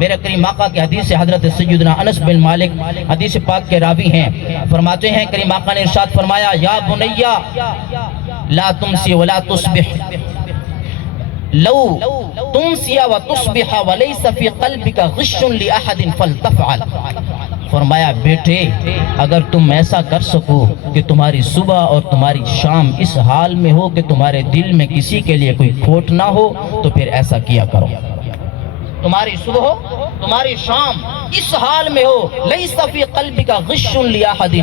میرے کریم آقا کی حدیث سے حضرت سیدنا انس بن مالک حدیث پاک کے راوی ہیں، فرماتے ہیں کریم آقا نے ارشاد فرمایا یا بنیا لا تمسی ولا تصبح لو تمسی و تصبح ولیس فی قلبک غش لأحد فلتفعل۔ فرمایا بیٹے اگر تم ایسا کر سکو کہ تمہاری صبح اور تمہاری شام اس حال میں ہو کہ تمہارے دل میں کسی کے لیے کوئی کھوٹ نہ ہو تو پھر ایسا کیا کرو۔ تمہاری صبح ہو تمہاری شام اس حال میں ہو لیس فی قلبک غش لأحد،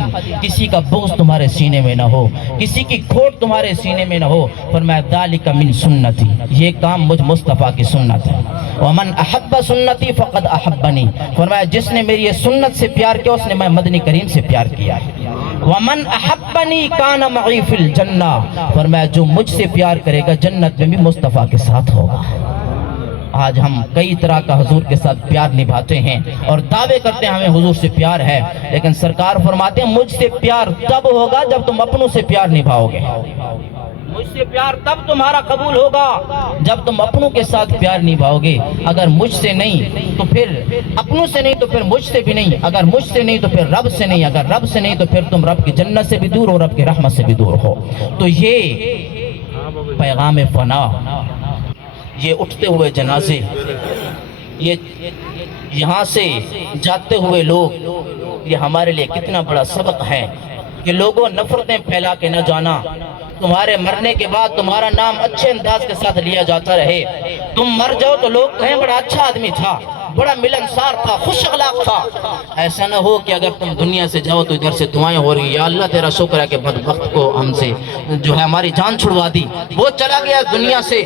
کسی کا بغض تمہارے سینے میں نہ ہو، کسی کی کھوٹ تمہارے سینے میں نہ ہو۔ فرمایا ذالک من سنتی، یہ کام مجھ مصطفیٰ کی سنت ہے۔ ومن احب سنتی فقد احبنی، فرمایا جس نے میری یہ سنت سے پیار کیا اس نے میں مدنی کریم سے پیار کیا ہے۔ ومن احبنی کان معی فی الجنہ، فرمایا جو مجھ سے پیار کرے گا جنت میں بھی مصطفیٰ کے ساتھ ہوگا۔ آج ہم کئی طرح کا حضور کے ساتھ پیار نبھاتے ہیں اور دعوے کرتے ہیں ہمیں حضور سے پیار ہے، لیکن سرکار فرماتے ہیں مجھ سے پیار تب ہوگا جب تم اپنوں سے پیار نبھاؤ گے۔ مجھ سے پیار تب تمہارا قبول ہوگا جب تم اپنوں کے ساتھ پیار نبھاؤ گے۔ اگر مجھ سے نہیں تو پھر اپنوں سے نہیں تو پھر مجھ سے بھی نہیں، اگر مجھ سے نہیں تو پھر رب سے نہیں، اگر رب سے نہیں تو پھر تم رب کی جنت سے بھی دور ہو، رب کی رحمت سے بھی دور ہو۔ تو یہ پیغام فنا، یہ اٹھتے ہوئے جنازے، یہ یہاں سے جاتے ہوئے لوگ، یہ ہمارے لیے کتنا بڑا سبق ہے کہ لوگوں نفرتیں پھیلا کے نہ جانا۔ تمہارے مرنے کے بعد تمہارا نام اچھے انداز کے ساتھ لیا جاتا رہے، تم مر جاؤ تو لوگ کہیں بڑا اچھا آدمی تھا، بڑا ملنسار تھا، خوش اخلاق تھا۔ ایسا نہ ہو کہ اگر تم دنیا سے جاؤ تو ادھر سے دعائیں ہو رہی یا اللہ تیرا شکر ہے کہ بدبخت کو ہم سے جو ہے ہماری جان چھڑوا دی، وہ چلا گیا دنیا سے۔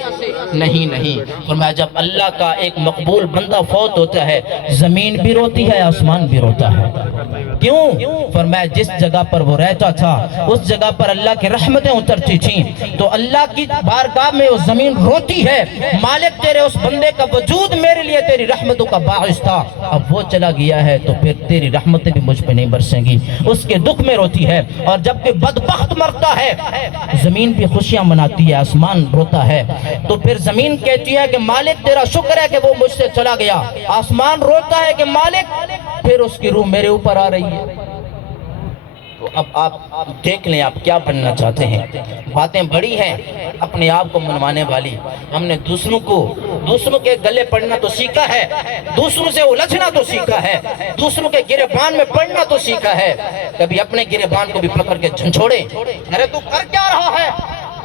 نہیں، فرمایا جب اللہ کا ایک مقبول بندہ فوت ہوتا ہے زمین بھی روتی ہے، آسمان بھی روتا ہے۔ کیوں؟ فرمایا جس جگہ پر وہ رہتا تھا اس جگہ پر اللہ کی رحمتیں اترتی تھیں، تو اللہ کی بارگاہ میں وہ زمین روتی ہے، مالک تیرے اس بندے کا وجود میرے لیے تیری رحمتوں کا باعث تھا، اب وہ چلا گیا ہے تو پھر تیری رحمتیں بھی مجھ پہ نہیں برسیں گی، اس کے دکھ میں روتی ہے۔ اور جب کہ بدبخت مرتا ہے زمین بھی خوشیاں مناتی ہے، آسمان روتا ہے، تو پھر زمین کہتی ہے کہ مالک تیرا شکر ہے کہ وہ مجھ سے چلا گیا، آسمان روتا ہے کہ مالک پھر اس کی روح میرے اوپر آ رہی ہے۔ تو اب آپ دیکھ لیں آپ کیا بننا چاہتے ہیں۔ باتیں بڑی ہیں اپنے آپ کو منوانے والی، ہم نے دوسروں کے گلے پڑنا تو سیکھا ہے، دوسروں سے الجھنا تو سیکھا ہے، دوسروں کے گریبان میں پڑنا تو سیکھا ہے، کبھی اپنے گریبان کو بھی پکڑ کے جھنجھوڑے، ارے تو کر کیا رہا ہے،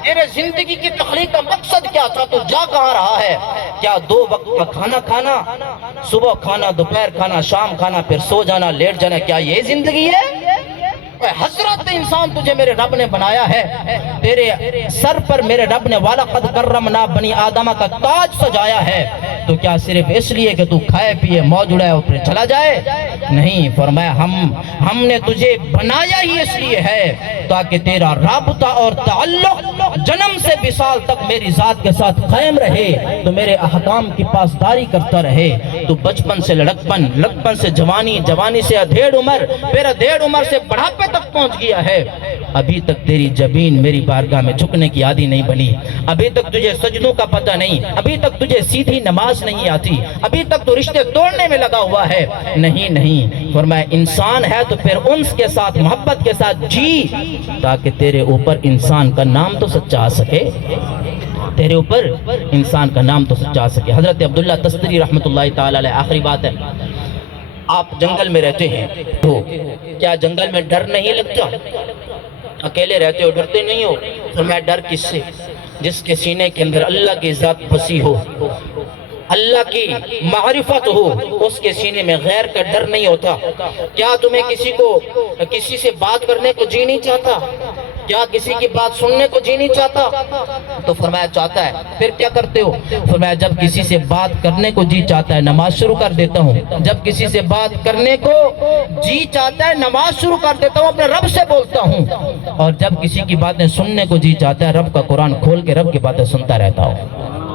تیرے زندگی کی تخلیق کا مقصد کیا تھا، تو جا کہاں رہا ہے؟ کیا 2 وقت کا کھانا کھانا، صبح کھانا، دوپہر کھانا، شام کھانا، پھر سو جانا، لیٹ جانا، کیا یہ زندگی ہے؟ حضرت انسان تجھے میرے رب نے بنایا ہے، تیرے سر پر میرے رب نے وَلَقَدْ كَرَّمْنَا بنی آدمہ کا تاج سجایا ہے، تو کیا صرف اس لیے کہ تو کھائے پیے موج اڑائے اور پھر چلا جائے؟ نہیں، فرمایا ہم نے تجھے بنایا ہی اس لیے ہے تاکہ تیرا رابطہ اور تعلق جنم سے وصال تک میری ذات کے ساتھ قائم رہے، تو میرے احکام کی پاسداری کرتا رہے۔ تو بچپن سے لڑکپن سے جوانی، جوانی سے ادھیڑ عمر، پھر ادھیڑ عمر سے بڑھاپے تک پہنچ گیا ہے، ابھی تک تیری جبین میری بارگاہ میں جھکنے کی عادی نہیں بنی، ابھی تک تجھے سجدوں کا پتہ نہیں، ابھی تک تجھے سیدھی نماز نہیں آتی، ابھی تک تو رشتے توڑنے میں لگا ہوا ہے۔ نہیں، فرمایا انسان ہے تو پھر انس کے ساتھ، محبت کے ساتھ جی، تاکہ تیرے اوپر انسان کا نام تو سچا آ سکے، تیرے اوپر انسان کا نام تو سچا آ سکے۔ حضرت عبداللہ تستری رحمۃ اللہ تعالی علیہ، آخری بات ہے، آپ جنگل میں رہتے ہیں تو کیا جنگل میں ڈر نہیں لگتا؟ اکیلے رہتے ہو ڈرتے نہیں ہو؟ فرمایا ڈر کس سے؟ جس کے سینے کے اندر اللہ کی ذات بسی ہو، اللہ کی معرفت ہو، اس کے سینے میں غیر کا ڈر نہیں ہوتا۔ کیا تمہیں کسی سے بات کرنے کو جی نہیں چاہتا؟ کیا کسی کی بات سننے کو جی نہیں چاہتا؟ تو فرمایا چاہتا ہے، پھر کیا کرتے ہو؟ فرمایا جب کسی سے بات کرنے کو جی چاہتا ہے نماز شروع کر دیتا ہوں، جب کسی سے بات کرنے کو جی چاہتا ہے نماز شروع کر دیتا ہوں، اپنے رب سے بولتا ہوں، اور جب کسی کی باتیں سننے کو جی چاہتا ہے رب کا قرآن کھول کے رب کی باتیں سنتا رہتا ہوں۔